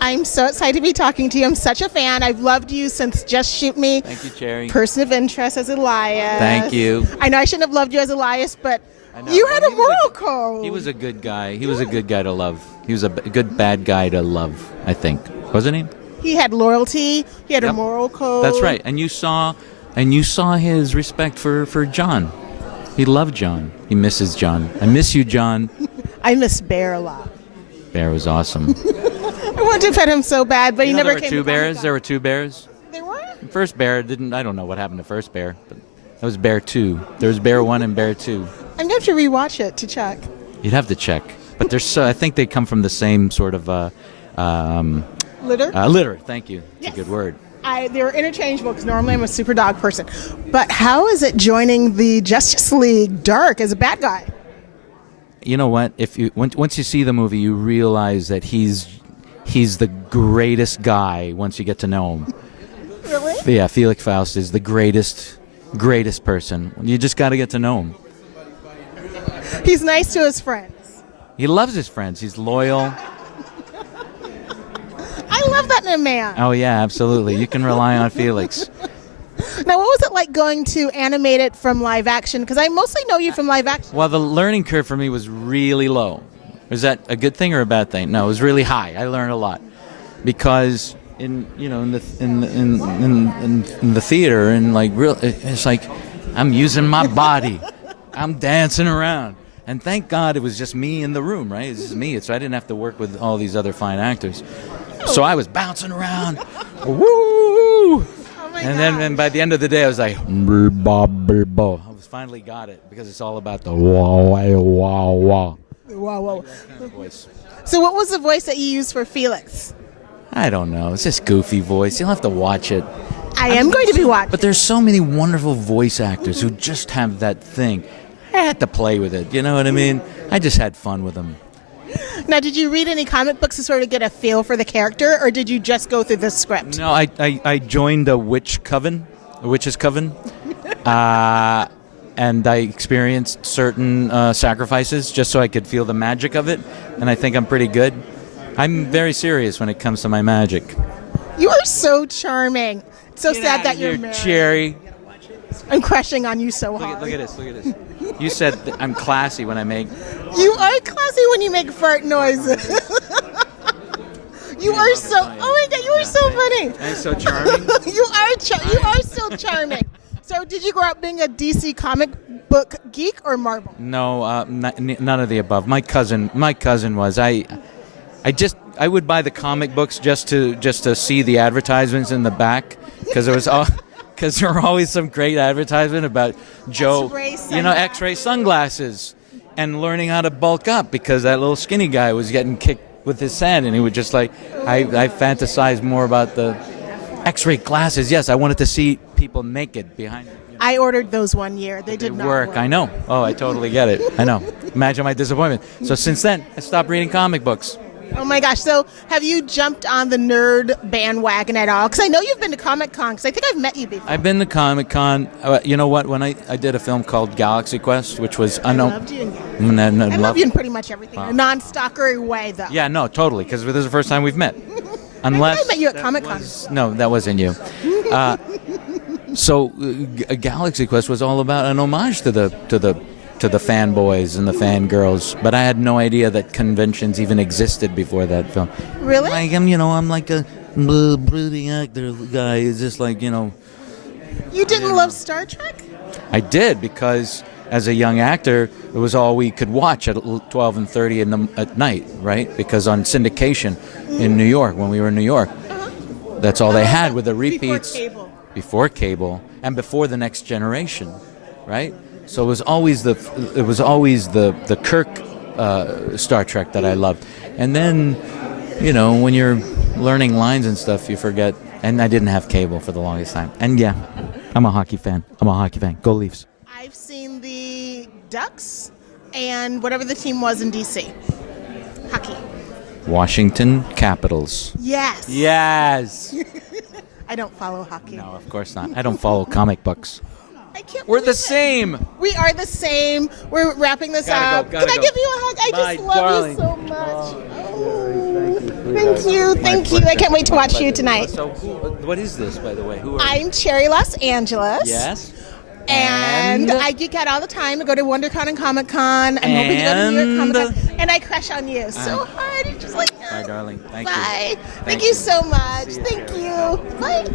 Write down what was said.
I'm so excited to be talking to you. I'm such a fan. I've loved you since Just Shoot Me. Thank you, Cherry. Person of Interest as Elias. Thank you. I know I shouldn't have loved you as Elias, but you had a moral code. He was a good guy. He was a good guy to love. He was a good bad guy to love, I think. Wasn't he? He had loyalty. He had a moral code. That's right. And you saw his respect for John. He loved John. He misses John. I miss you, John. I miss Bear a lot. Bear was awesome. I wanted to pet him so bad, but he never came. There were two bears. There were? First bear I don't know what happened to first bear, but that was Bear 2. There was Bear 1 and Bear 2. I'm going to have to rewatch it to check. You'd have to check. But I think they come from the same sort of Litter? Litter, thank you. It's Yes. a good word. They're interchangeable because normally I'm a super dog person. But how is it joining the Justice League Dark as a bad guy? You know what? Once you see the movie, you realize that he's the greatest guy once you get to know him. Really? Yeah, Felix Faust is the greatest person. You just got to get to know him. He's nice to his friends. He loves his friends. He's loyal. I love that in a man. Oh, yeah, absolutely. You can rely on Felix. Now, what was it like going to animate it from live action? Because I mostly know you from live action. Well, the learning curve for me was really low. Is that a good thing or a bad thing? No, it was really high. I learned a lot because in the theater and it's like I'm using my body. I'm dancing around. And thank God it was just me in the room, right? It's just me. So I didn't have to work with all these other fine actors. So I was bouncing around. Woo! Oh my God. And by the end of the day, I was like, I finally got it because it's all about the wow. Wow. Voice. So what was the voice that you used for Felix? I don't know. It's just goofy voice. You'll have to watch it. I am going to be watching. But there's so many wonderful voice actors who just have that thing. I had to play with it. You know what I mean? I just had fun with them. Now, did you read any comic books to sort of get a feel for the character, or did you just go through the script? No, I joined a witch's coven, and I experienced certain sacrifices just so I could feel the magic of it, and I think I'm pretty good. I'm very serious when it comes to my magic. You are so charming. It's so sad that you're married. Cherry. I'm crushing on you so hard. Look at this. You said I'm classy when I make... You are classy when you make fart noises. You are so... Oh my God, you are so funny. I'm so charming. You are so charming. So did you grow up being a DC comic book geek or Marvel? No, none of the above. My cousin was. I would buy the comic books just to see the advertisements in the back because there were always some great advertisement about Joe, X-ray sunglasses, and learning how to bulk up because that little skinny guy was getting kicked with his sand, and he would just I fantasized more about the X-ray glasses. Yes, I wanted to see people naked behind me. I ordered those one year. They did not work. I know. Oh, I totally get it. I know. Imagine my disappointment. So since then, I stopped reading comic books. Oh my gosh. So have you jumped on the nerd bandwagon at all? Because I know you've been to Comic-Con, because I think I've met you before. I've been to Comic-Con. You know what? When I did a film called Galaxy Quest, which was... I loved you in Galaxy. I love you in pretty much everything. A non-stalkery way, though. Yeah, no, totally, because this is the first time we've met. Unless I met you at Comic-Con. No, that wasn't you. So Galaxy Quest was all about an homage to the fanboys and the fangirls, but I had no idea that conventions even existed before that film. Really? I'm like a brooding actor guy. It's just You didn't love Star Trek? I did, because as a young actor, it was all we could watch at 12 and 30 at night, right? Because on syndication in New York, when we were in New York, that's all they had with the repeats. Before cable and before the Next Generation, right? So it was always the Kirk Star Trek that I loved. And then, when you're learning lines and stuff, you forget. And I didn't have cable for the longest time. And yeah, I'm a hockey fan. Go Leafs. I've seen the Ducks and whatever the team was in DC. Hockey. Washington Capitals. Yes. I don't follow hockey. No, of course not. I don't follow comic books. I can't. We're the same. We are the same. We're wrapping this up. Can I give you a hug? I just love you so much. Oh. Thank you. I can't wait to watch you tonight. So, what is this, by the way? Who are you? I'm Cherry Los Angeles. Yes. And I geek out all the time. I go to WonderCon and Comic Con. I'm hoping to go to New York Comic Con. And I crush on you so hard. It's just like, bye, darling. Thank you. Bye. Thank you so much. Thank you. Bye.